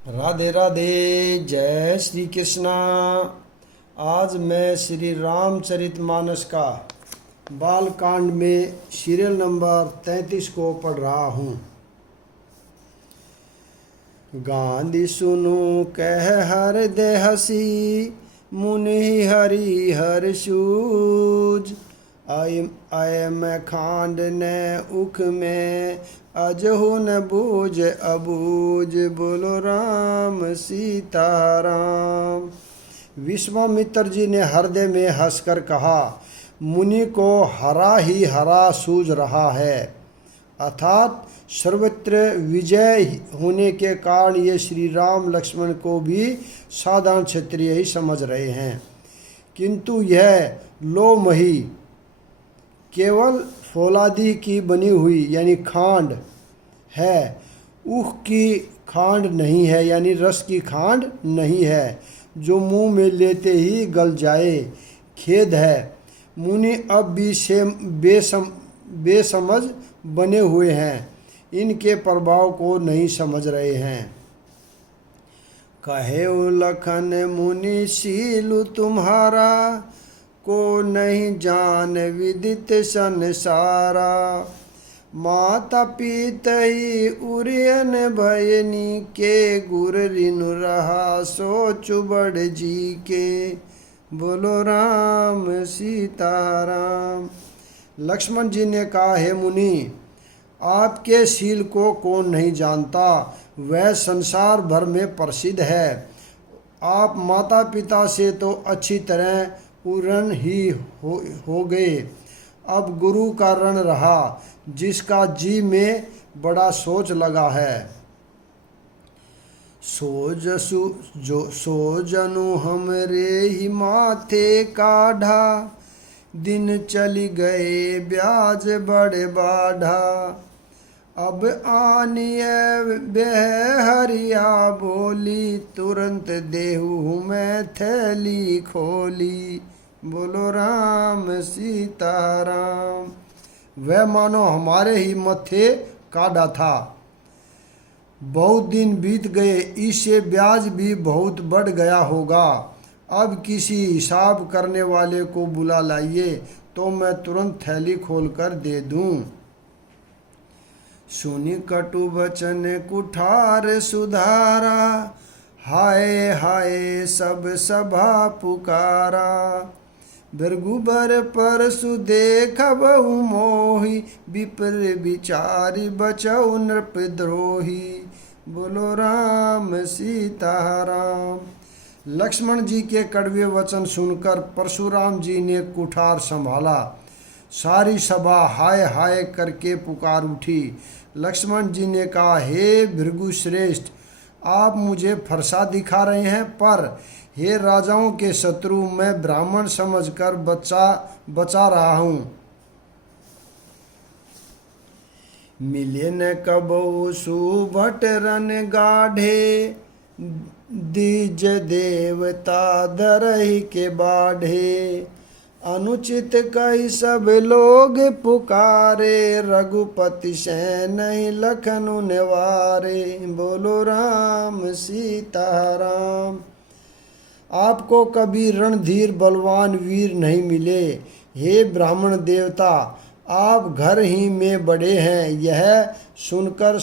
राधे राधे। जय श्री कृष्णा। आज मैं श्री रामचरितमानस का बालकांड में सीरियल नंबर 33 को पढ़ रहा हूँ। गांधी सुनो कह हर दे हसी, मुनि हरि हर सूज। आय मैं खांड ने उख में, अजहु न बूझ अबूझ। बोलो राम सीताराम। विश्वामित्र जी ने हृदय में हंसकर कहा, मुनि को हरा ही हरा सूझ रहा है। अर्थात सर्वत्र विजय होने के कारण ये श्री राम लक्ष्मण को भी साधारण क्षत्रिय ही समझ रहे हैं, किंतु यह लोमही केवल फौलादी की बनी हुई यानी खांड है, ऊख की खांड नहीं है, यानी रस की खांड नहीं है जो मुंह में लेते ही गल जाए। खेद है, मुनि अब भी बेसमझ बने हुए हैं, इनके प्रभाव को नहीं समझ रहे हैं। कहे लखन मुनि शीलु तुम्हारा, को नहीं जान विदित संसारा। माता पितई उरियन भयनी के, गुर रिनु रहा सोच बड़ जी के। बोलो राम सीताराम। लक्ष्मण जी ने कहा, हे मुनि, आपके शील को कौन नहीं जानता, वह संसार भर में प्रसिद्ध है। आप माता पिता से तो अच्छी तरह उरण ही हो गए, अब गुरु का रण रहा, जिसका जी में बड़ा सोच लगा है। सो जनु हमरे ही माथे काढ़ा, दिन चली गए ब्याज बड़े बाढ़ा। अब आनिय बह हरिया बोली, तुरंत देहू मैं थैली खोली। बोलो राम सीताराम। वह मानो हमारे ही मत्थे काढ़ा था। बहुत दिन बीत गए, इससे ब्याज भी बहुत बढ़ गया होगा। अब किसी हिसाब करने वाले को बुला लाइए, तो मैं तुरंत थैली खोलकर दे दूं। सुनी कटु वचन कुठार सुधारा, हाय हाय सब सभा पुकारा। भृगुबर परसु देख बहु मोही, विपर विचारी बचौ नृप द्रोही। बोलो राम सीताराम। लक्ष्मण जी के कड़वे वचन सुनकर परशुराम जी ने कुठार संभाला। सारी सभा हाय हाय करके पुकार उठी। लक्ष्मण जी ने कहा, हे भृगु श्रेष्ठ, आप मुझे फरसा दिखा रहे हैं, पर हे राजाओं के शत्रु, मैं ब्राह्मण समझकर बचा रहा हूँ। मिले न कबो सुभट रन गाढ़े, दीज देवता दरहि के बाढ़े। अनुचित कई सब लोग पुकारे, रघुपति सैन लखनु निवारे। बोलो राम सीताराम। आपको कभी रणधीर बलवान वीर नहीं मिले। हे ब्राह्मण देवता, आप घर ही में बड़े हैं, यह सुनकर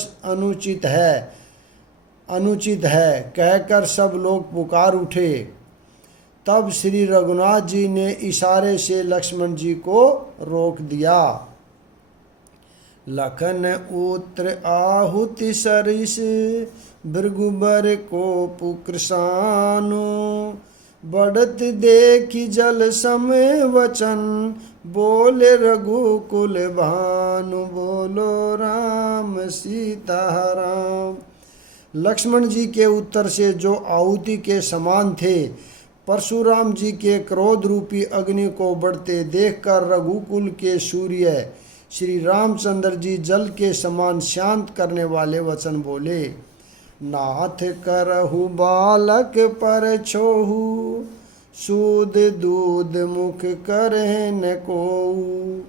अनुचित है कहकर सब लोग पुकार उठे। तब श्री रघुनाथ जी ने इशारे से लक्ष्मण जी को रोक दिया। लखन उत्र आहुति सरिस, भृगुबर को पुकृसानु। बढ़त देखी जल सम वचन, बोले रघुकुल भानु। बोलो राम सीताराम। लक्ष्मण जी के उत्तर से जो आहुति के समान थे, परशुराम जी के क्रोध रूपी अग्नि को बढ़ते देखकर रघुकुल के सूर्य श्री रामचंद्र जी जल के समान शांत करने वाले वचन बोले। नाथ करहु बालक पर छोहु, सूद दूध मुख करह न कोऊ।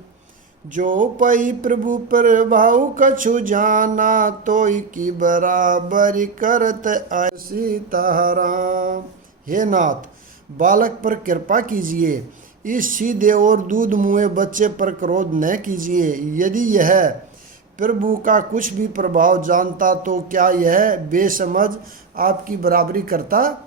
जो पई प्रभु प्रभाव कछु जाना, तोई की बराबरी करत आए सीताराम। हे नाथ, बालक पर कृपा कीजिए, इस सीधे और दूध मुँहे बच्चे पर क्रोध न कीजिए। यदि यह प्रभु का कुछ भी प्रभाव जानता तो क्या यह बेसमझ आपकी बराबरी करता।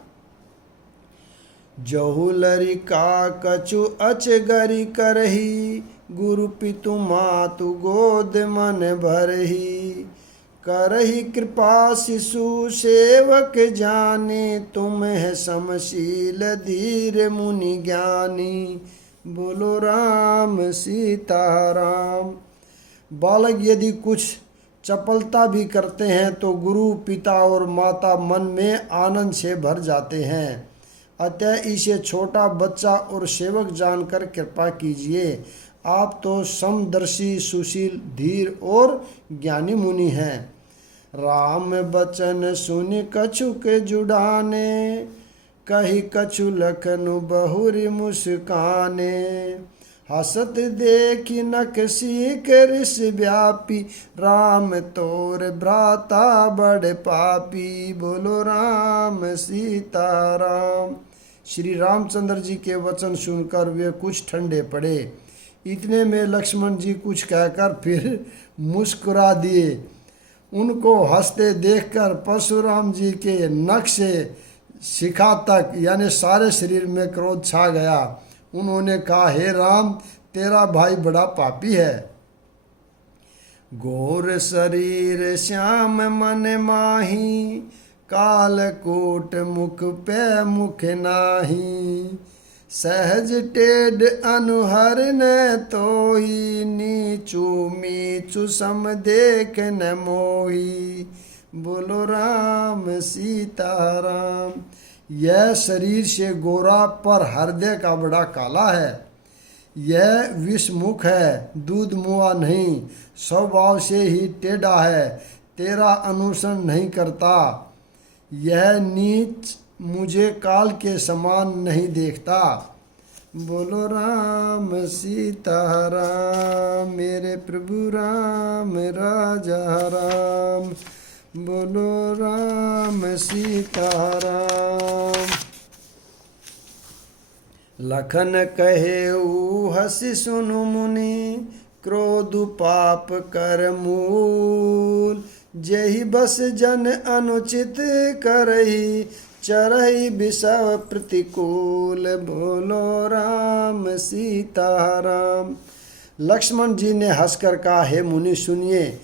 जहु लरिका कछु अचगरी करही, गुरु पितु मातु गोद मन भरही। करही कृपा शिशु सेवक जाने, तुम है समशील धीर मुनि ज्ञानी। बोलो राम सीताराम। बालक यदि कुछ चपलता भी करते हैं तो गुरु पिता और माता मन में आनंद से भर जाते हैं। अतः इसे छोटा बच्चा और सेवक जानकर कृपा कीजिए। आप तो समदर्शी सुशील धीर और ज्ञानी मुनि हैं। राम बचन सुनि कछु के जुड़ाने, कही कछु लखनु बहुरी मुस्काने। हसत देखी नख सीख ऋष व्यापी, राम तोर भ्राता बड़ पापी। बोलो राम सीताराम। श्री रामचंद्र जी के वचन सुनकर वे कुछ ठंडे पड़े। इतने में लक्ष्मण जी कुछ कहकर फिर मुस्कुरा दिए। उनको हंसते देखकर परशुराम जी के नख से शिखा तक यानी सारे शरीर में क्रोध छा गया। उन्होंने कहा, हे राम, तेरा भाई बड़ा पापी है। घोर शरीर श्याम मन माही, कालकूट मुख पे मुख नाही। सहज टेढ़ अनुहर न तोई, नीचू मीचू सम देख न मोही। बोलो राम सीताराम। यह शरीर से गोरा पर हृदय का बड़ा काला है। यह विषमुख है, दूध मुआ नहीं, स्वभाव से ही टेढ़ा है, तेरा अनुसरण नहीं करता। यह नीच मुझे काल के समान नहीं देखता। बोलो राम सीताराम। मेरे प्रभु राम राजा राम। बोलो राम सीताराम। लखन कहेऊ हसी सुनु मुनि, क्रोध पाप कर मूल। जेहि बस जन अनुचित करही, चरही विषव प्रतिकूल। बोलो राम सीताराम। लक्ष्मण जी ने हंसकर कहा, हे मुनि सुनिए,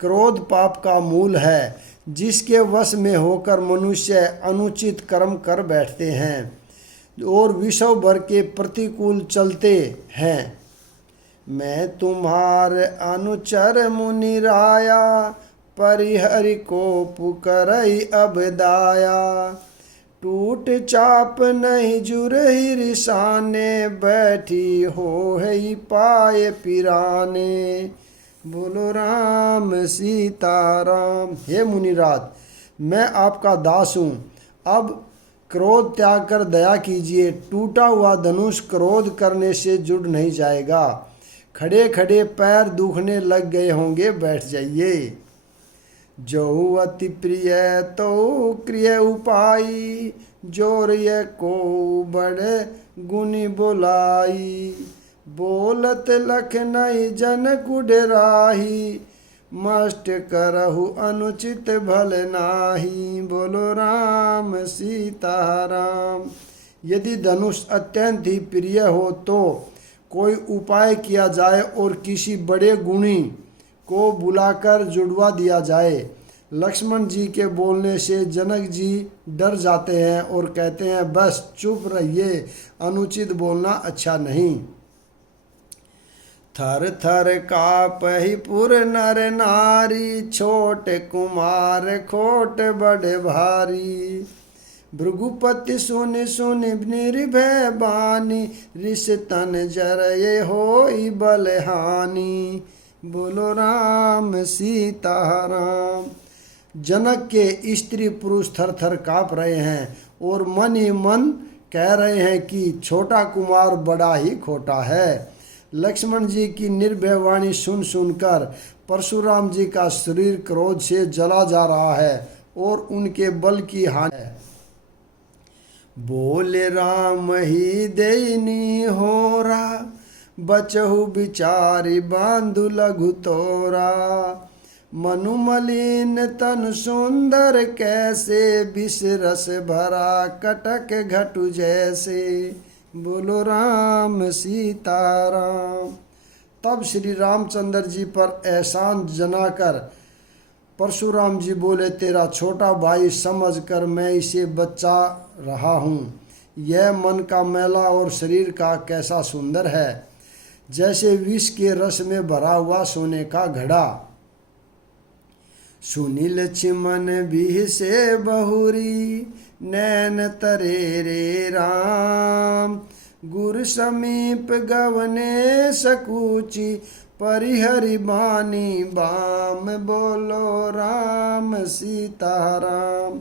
क्रोध पाप का मूल है, जिसके वश में होकर मनुष्य अनुचित कर्म कर बैठते हैं और विषव भर के प्रतिकूल चलते हैं। मैं तुम्हार अनुचर मुनि राया, परिहरि को पुकरई अब दाया। टूट चाप नहीं जुरही रिसाने, बैठी हो है पाए पिराने। बोलो राम सीताराम। हे मुनिराज, मैं आपका दास हूँ, अब क्रोध त्याग कर दया कीजिए। टूटा हुआ धनुष क्रोध करने से जुड़ नहीं जाएगा। खड़े खड़े पैर दुखने लग गए होंगे, बैठ जाइए। जो अति प्रिय तो क्रिय उपाई, जोर ये को बड़े गुनी बोलाई। बोलत लख नहीं जन कुडराही, मस्ट करहु अनुचित भल नाही। बोलो राम सीताराम। यदि धनुष अत्यंत ही प्रिय हो तो कोई उपाय किया जाए और किसी बड़े गुणी को बुलाकर जुड़वा दिया जाए। लक्ष्मण जी के बोलने से जनक जी डर जाते हैं और कहते हैं, बस चुप रहिए, अनुचित बोलना अच्छा नहीं। थर थर कापहि पुर नर नारी, छोट कुमार खोट बड़े भारी। भृगुपति सुनि सुनि निर्भय बानी, ऋष तन जरये होई बलहानि। बोलो राम सीताराम। जनक के स्त्री पुरुष थर थर काँप रहे हैं और मन ही मन कह रहे हैं कि छोटा कुमार बड़ा ही खोटा है। लक्ष्मण जी की निर्भय वाणी सुन सुनकर परशुराम जी का शरीर क्रोध से जला जा रहा है और उनके बल की हानि है। बोले राम ही देनी होरा, बचहु बिचारी बांधु लघु तोरा। मनु मलिन तन सुंदर कैसे, विष रस भरा कटक घटु जैसे। बोलो राम सीताराम। तब श्री रामचंद्र जी पर एहसान जनाकर परशुराम जी बोले, तेरा छोटा भाई समझकर मैं इसे बचा रहा हूँ। यह मन का मैला और शरीर का कैसा सुंदर है, जैसे विष के रस में भरा हुआ सोने का घड़ा। सुनी लक्ष्मण भी से बहुरी, नैन तरे रे राम। गुर समीप गवने सकूची, परिहरि बानी बाम। बोलो राम सीताराम।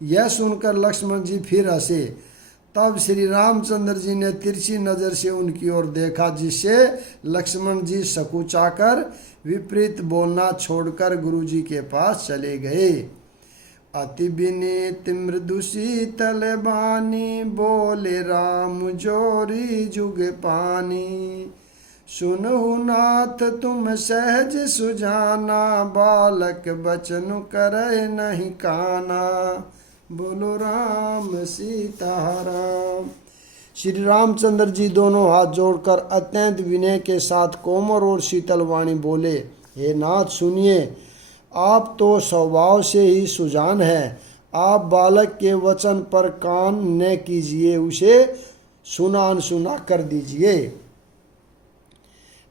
यह सुनकर लक्ष्मण जी फिर हंसे। तब श्री रामचंद्र जी ने तिरछी नज़र से उनकी ओर देखा, जिससे लक्ष्मण जी सकुचाकर विपरीत बोलना छोड़कर गुरु जी के पास चले गए। अति विनीत मृदु शीतल बानी, बोले राम जोरी जुग पानी। सुनहु नाथ तुम सहज सुजाना, बालक बचनु करे नहीं काना। बोलो राम सीताराम। श्री रामचंद्र जी दोनों हाथ जोड़कर अत्यंत विनय के साथ कोमल और शीतल वाणी बोले, हे नाथ सुनिए, आप तो स्वभाव से ही सुजान हैं। आप बालक के वचन पर कान न कीजिए, उसे सुना अनसुना कर दीजिए।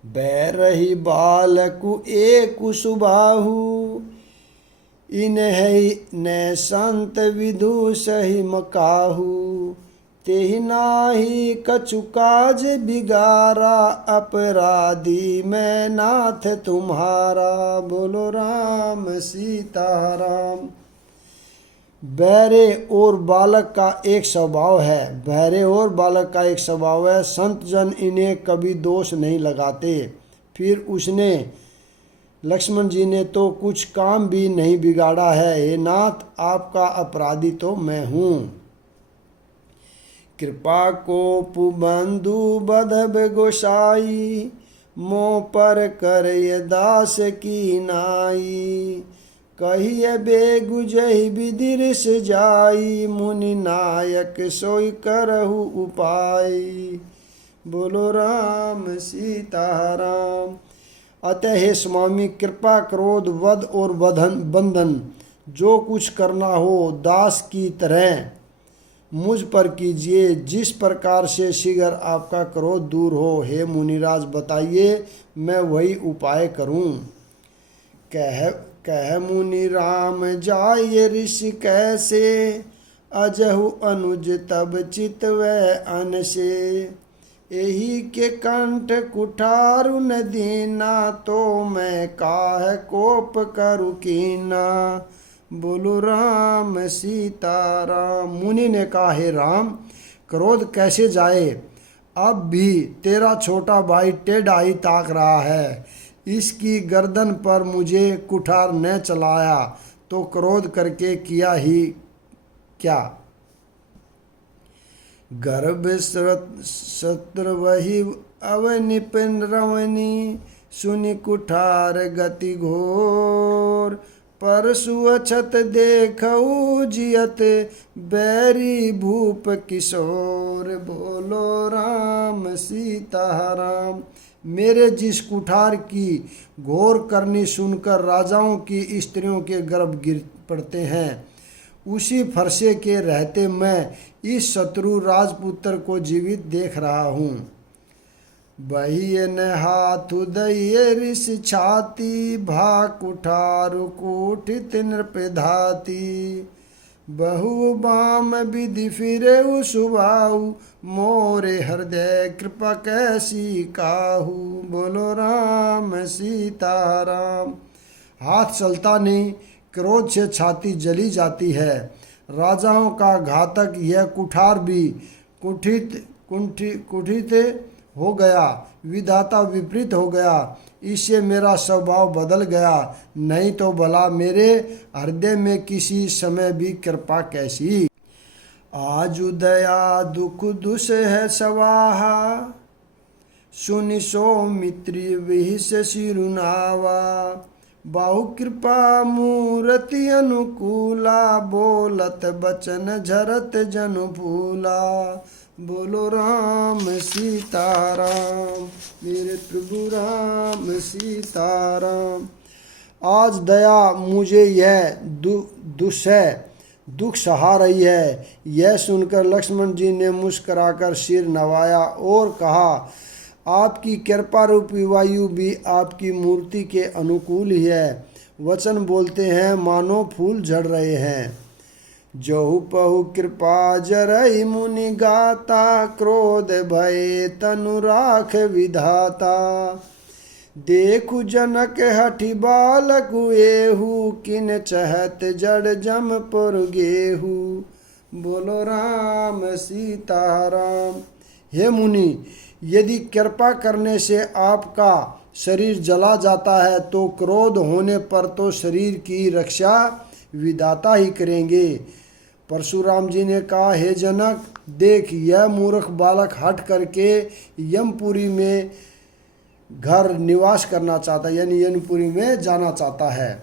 बैरही बालकु एक सुबाहु, इन्हें न संत विदु सही मकाहू। तेहि नाही कछु काज बिगारा, अपराधी मैं नाथ तुम्हारा। बोलो राम सीताराम। बहरे और बालक का एक स्वभाव है, बहरे और बालक का एक स्वभाव है, संत जन इन्हें कभी दोष नहीं लगाते। फिर उसने लक्ष्मण जी ने तो कुछ काम भी नहीं बिगाड़ा है। हे नाथ, आपका अपराधी तो मैं हूँ। कृपा को बंधु बधब गोसाई, मोह पर कर ये दास की नाई। कहिए बेगुजही विदिश जाई, मुनि नायक सोई करहु उपाय। बोलो राम सीताराम। अतः हे स्वामी, कृपा क्रोध वध और बंधन जो कुछ करना हो दास की तरह मुझ पर कीजिए, जिस प्रकार से शीघ्र आपका क्रोध दूर हो। हे मुनिराज बताइए, मैं वही उपाय करूं। कह मुनि राम जाय ऋषि कैसे, अजहु अनुज तब चित वै अन से। एही के कंठ कुठारु न दीना, तो मैं काह कोप करु कीना। बोलो राम सीताराम। मुनि ने कहा, हे राम, क्रोध कैसे जाए? अब भी तेरा छोटा भाई टेढ़ा ही ताक रहा है। इसकी गर्दन पर मुझे कुठार न चलाया तो क्रोध करके किया ही क्या? गर्भ सत्र वही अवनिपिन रवनी, सुनि कुठार गति घोर। परसु अछत देखऊ जियत, बैरी भूप किशोर। बोलो राम सीताराम। मेरे जिस कुठार की घोर करनी सुनकर राजाओं की स्त्रियों के गर्भ गिर पड़ते हैं, उसी फरसे के रहते मैं इस शत्रु राजपुत्र को जीवित देख रहा हूँ। बहिए न हाथ दइए ऋष छाती, भा कुठारु कूठित नृपधाती। बहु बाम विधि फिरे सुभाऊ, मोरे हृदय कृपा कैसी काहू। बोलो राम सीताराम। हाथ चलता नहीं, क्रोध से छाती जली जाती है। राजाओं का घातक यह कुठार भी कुंठित हो गया, विधाता विपरीत हो गया, इससे मेरा स्वभाव बदल गया, नहीं तो भला मेरे हृदय में किसी समय भी कृपा कैसी। आजु दया दुख दुष है सवाहा, सुनि सौमित्री विहिष सिरुनावा, बाहु कृपा मूर्ति अनुकूला, बोलत बचन झरत जनु फूला। बोलो राम सीताराम, मेरे प्रभु राम सीताराम। आज दया मुझे यह दुख सहा रही है। यह सुनकर लक्ष्मण जी ने मुस्कुराकर सिर नवाया और कहा, आपकी कृपा रूपी वायु भी आपकी मूर्ति के अनुकूल ही है। वचन बोलते हैं मानो फूल झड़ रहे हैं। जहु पहु कृपा जरई मुनि गाता, क्रोध भय तनु राख विधाता। देखु जनक हठि बालक एहू, किन चहत जड़ जम पुर गेहू। बोलो राम सीताराम। हे मुनि, यदि कृपा करने से आपका शरीर जला जाता है तो क्रोध होने पर तो शरीर की रक्षा विधाता ही करेंगे। परशुराम जी ने कहा, हे जनक, देख यह मूर्ख बालक हट करके यमपुरी में घर निवास करना चाहता है, यानी यमपुरी में जाना चाहता है।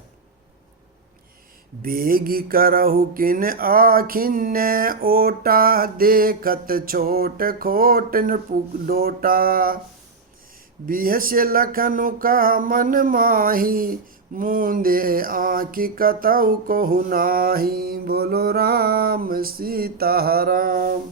बेगी करहु किन आखिन ओटा, देखत छोट खोट नपुक डोटा। बिहस लखनु का मन माही, मूंदे आँखि कतऊ कहु नाही। बोलो राम सीताराम।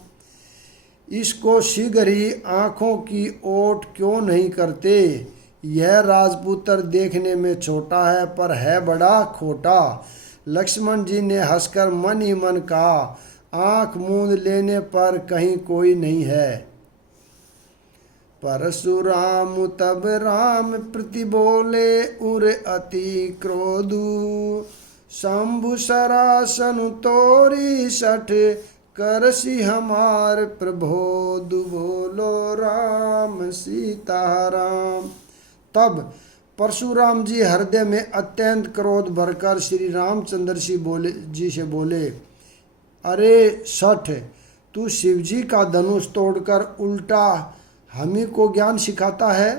इसको शीघ्र ही आँखों की ओट क्यों नहीं करते। यह राजपुत्र देखने में छोटा है पर है बड़ा खोटा। लक्ष्मण जी ने हंसकर मन ही मन कहा, आँख मूंद लेने पर कहीं कोई नहीं है। परशुराम तब राम प्रति बोले, उर अति क्रोधु। शंभु सरासन तोरी सठ, करसी हमार प्रबोधु। बोलो राम सीताराम। तब परशुराम जी हृदय में अत्यंत क्रोध भरकर श्री रामचंद्र जी से बोले, अरे सठ, तू शिवजी का धनुष तोड़कर उल्टा हमी को ज्ञान सिखाता है।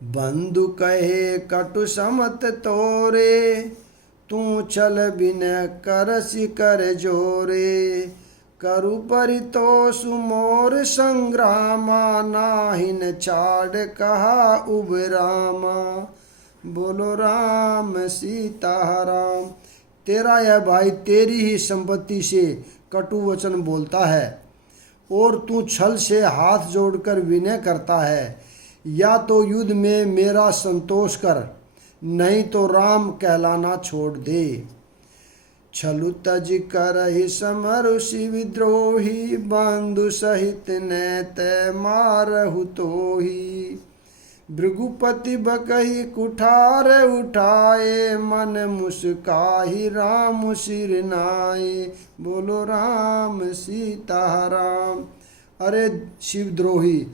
बंधु कहे कटु समत तोरे, तू चल बिन करसि कर जोरे। करु परितोषु मोर संग्रामा, नाहिन छाड़ कहा उबरामा। बोलो राम सीताराम। तेरा यह भाई तेरी ही संपत्ति से कटु वचन बोलता है और तू छल से हाथ जोड़कर विनय करता है। या तो युद्ध में मेरा संतोष कर, नहीं तो राम कहलाना छोड़ दे। छलु तज करहि समरुषि विद्रोही, बंधु सहित नेत मारहु तोही। भृगुपति बकही कुठार उठाए, मन मुस्काही राम सिर नाए। बोलो राम सीताराम। अरे शिवद्रोही,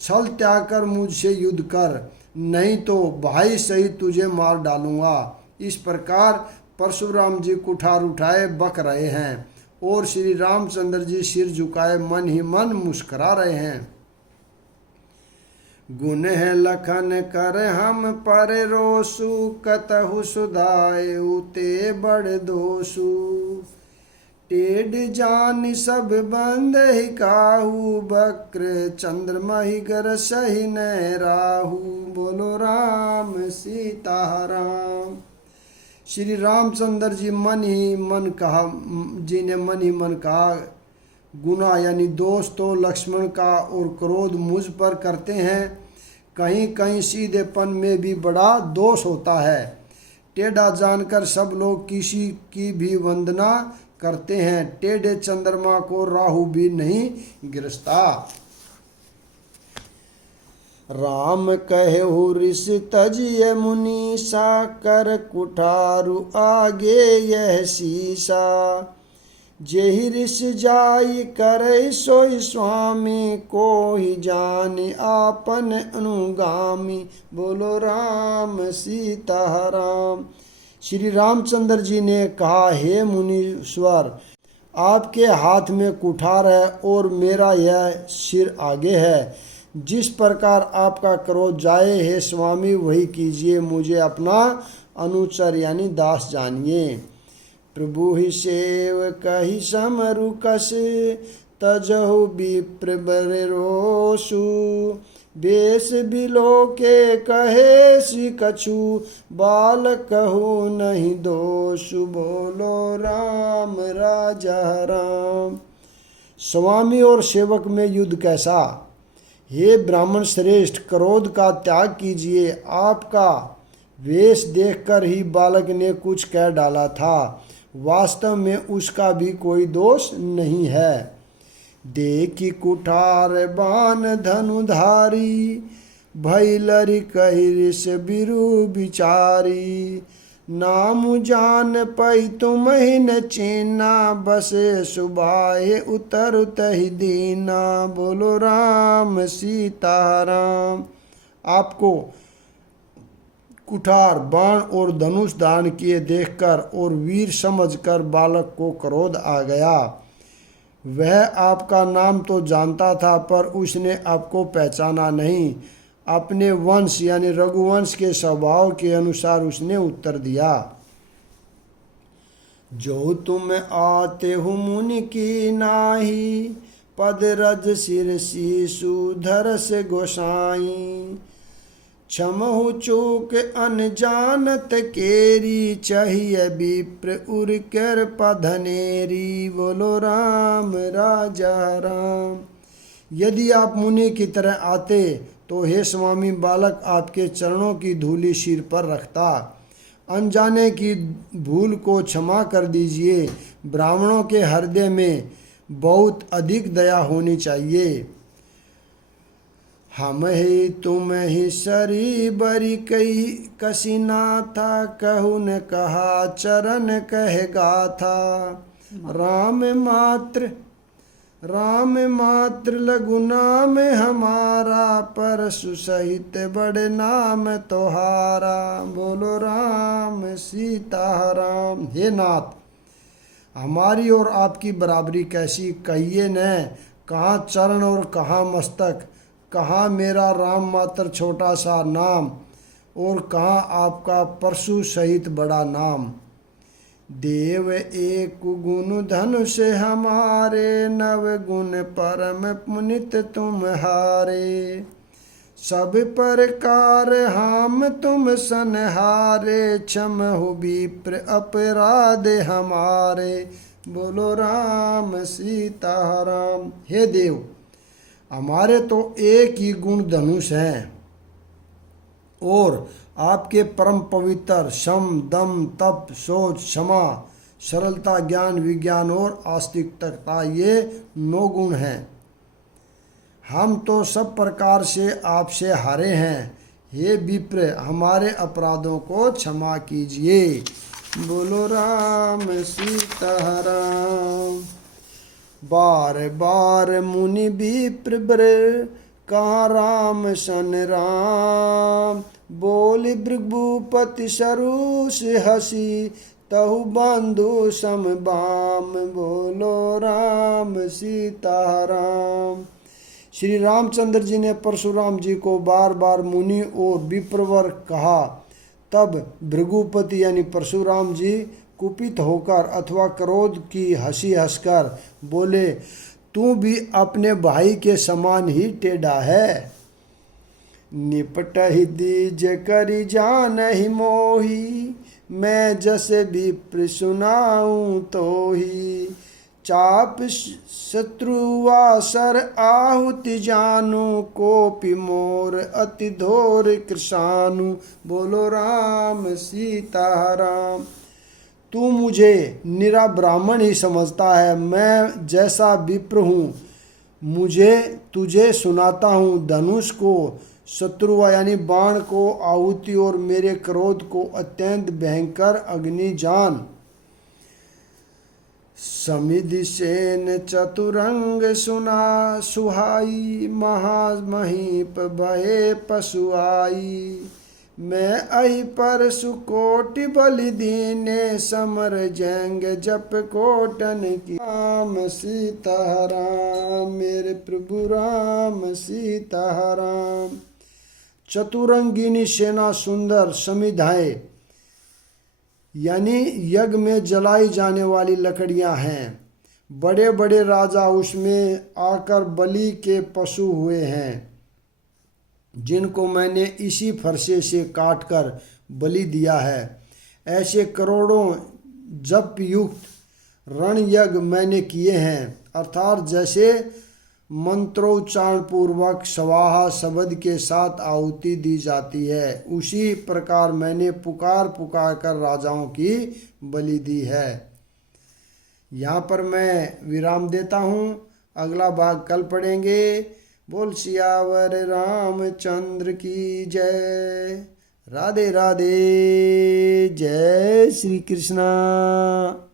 छल त्याग कर मुझसे युद्ध कर, नहीं तो भाई सहित तुझे मार डालूंगा। इस प्रकार परशुराम जी कुठार उठाए बक रहे हैं और श्री रामचंद्र जी सिर झुकाए मन ही मन मुस्करा रहे हैं। गुण है लखन कर हम पर रोसु, कतहु सुधायु ते बड़ दोषु। टेढ़ जान सब बंद ही काहू, बक्र चंद्रमा ही गर सही न राहु। बोलो राम सीताराम। श्री रामचंद्र जी ने मन ही मन कहा, गुना यानी दोष तो लक्ष्मण का और क्रोध मुझ पर करते हैं, कहीं कहीं सीधेपन में भी बड़ा दोष होता है। टेढ़ा जानकर सब लोग किसी की भी वंदना करते हैं, टेढ़े चंद्रमा को राहु भी नहीं गिरसता। राम कहेहु ऋष तजिय मुनीसा, कर कुठारु आगे यह शीशा। जेहि ऋष जाई करे सोई स्वामी, को ही जाने आपन अनुगामी। बोलो राम सीता राम। श्री रामचंद्र जी ने कहा, हे मुनीश्वर, आपके हाथ में कुठार है और मेरा यह सिर आगे है। जिस प्रकार आपका क्रोध जाए हे स्वामी वही कीजिए, मुझे अपना अनुचर यानी दास जानिए। प्रभु ही सेव कही समरुकस, तजहु विप्र बर रोसु। बेस बिलो के कहे सि कछु, बाल कहु नहीं दोषु। बोलो राम राजा राम। स्वामी और सेवक में युद्ध कैसा। हे ब्राह्मण श्रेष्ठ, क्रोध का त्याग कीजिए। आपका वेश देखकर ही बालक ने कुछ कह डाला था, वास्तव में उसका भी कोई दोष नहीं है। देखी कुठार बाण धनुधारी, भैलरी कही ऋष बिरु बिचारी। नाम जान पई तुम ही न चीना, बसे सुबाहे उतर तहि दीना। बोलो राम सीता राम। आपको कुठार बाण और धनुष दान किए देखकर और वीर समझकर बालक को क्रोध आ गया। वह आपका नाम तो जानता था, पर उसने आपको पहचाना नहीं। अपने वंश यानी रघुवंश के स्वभाव के अनुसार उसने उत्तर दिया, जो तुम आते हो मुनि की नाही, पद रज सिर शीशु धर से गोसाई। क्षमहु चूक अनजानत केरी, चाहिए विप्र उर कर पधनेरी। बोलो राम राजा राम। यदि आप मुनि की तरह आते तो हे स्वामी, बालक आपके चरणों की धूलि सिर पर रखता। अनजाने की भूल को क्षमा कर दीजिए। ब्राह्मणों के हृदय में बहुत अधिक दया होनी चाहिए। हम ही तुम ही सरी बरी कई कसिना था, कहु न कहा चरण कह गाथा। राम मात्र लघु नाम हमारा, परशु सहित बड़े नाम तोहारा। बोलो राम सीता राम। हे नाथ, हमारी और आपकी बराबरी कैसी, कहिए न। कहाँ चरण और कहाँ मस्तक, कहाँ मेरा राम मात्र छोटा सा नाम और कहाँ आपका परशु सहित बड़ा नाम। देव एक गुण धनुष हमारे, नव गुण परम पुनित तुम्हारे। सब प्रकार हम तुम सनहारे, क्षमहु विप्र अपराध हमारे। बोलो राम सीता राम। हे देव, हमारे तो एक ही गुण धनुष हैं और आपके परम पवित्र शम दम तप सोच क्षमा सरलता ज्ञान विज्ञान और आस्तिकता, ये 9 गुण हैं। हम तो सब प्रकार से आपसे हारे हैं। हे विप्र, हमारे अपराधों को क्षमा कीजिए। बोलो राम सीता राम। बार बार मुनि विप्र बर, कहाँ राम सन राम। बोल भृगुपति सरुष हसी, तहु बंधु सम बाम। बोलो राम सीता राम। श्री रामचंद्र जी ने परशुराम जी को बार बार मुनि और विप्रवर कहा। तब भृगुपति यानी परशुराम जी कुपित होकर अथवा क्रोध की हंसी हंसकर बोले, तू भी अपने भाई के समान ही टेढ़ा है। निपट ही दीज करी जान ही मोही, मैं जैसे विप्र सुनाऊं तो ही। चाप शत्रुआ सर आहुति जानू, कोपि मोर अति धोर कृषानु। बोलो राम सीता राम। तू मुझे निरा ब्राह्मण ही समझता है, मैं जैसा विप्र हूँ। मुझे तुझे सुनाता हूँ, धनुष को शत्रुआ यानी बाण को आहुति और मेरे क्रोध को अत्यंत भयंकर अग्नि जान। समिधि सेन चतुरंग सुना सुहाई, महामहीप भये पशुआई। मैं अहि पर सुकोटि बलि दीने, समर जंग जप कोटन की। राम सीता राम, मेरे प्रभु राम सीता राम। चतुरंगिनी सेना, सुंदर समिधाएं यानी यज्ञ में जलाई जाने वाली लकड़ियां हैं। बड़े बड़े राजा उसमें आकर बलि के पशु हुए हैं, जिनको मैंने इसी फरसे से काटकर बलि दिया है। ऐसे करोड़ों जप युक्त रण यज्ञ मैंने किए हैं, अर्थात जैसे मंत्रोच्चारण पूर्वक स्वाहा शब्द के साथ आहुति दी जाती है, उसी प्रकार मैंने पुकार पुकार कर राजाओं की बलि दी है। यहाँ पर मैं विराम देता हूँ, अगला भाग कल पढ़ेंगे। बोल सियावर रामचंद्र की जय। राधे राधे, जय श्री कृष्णा।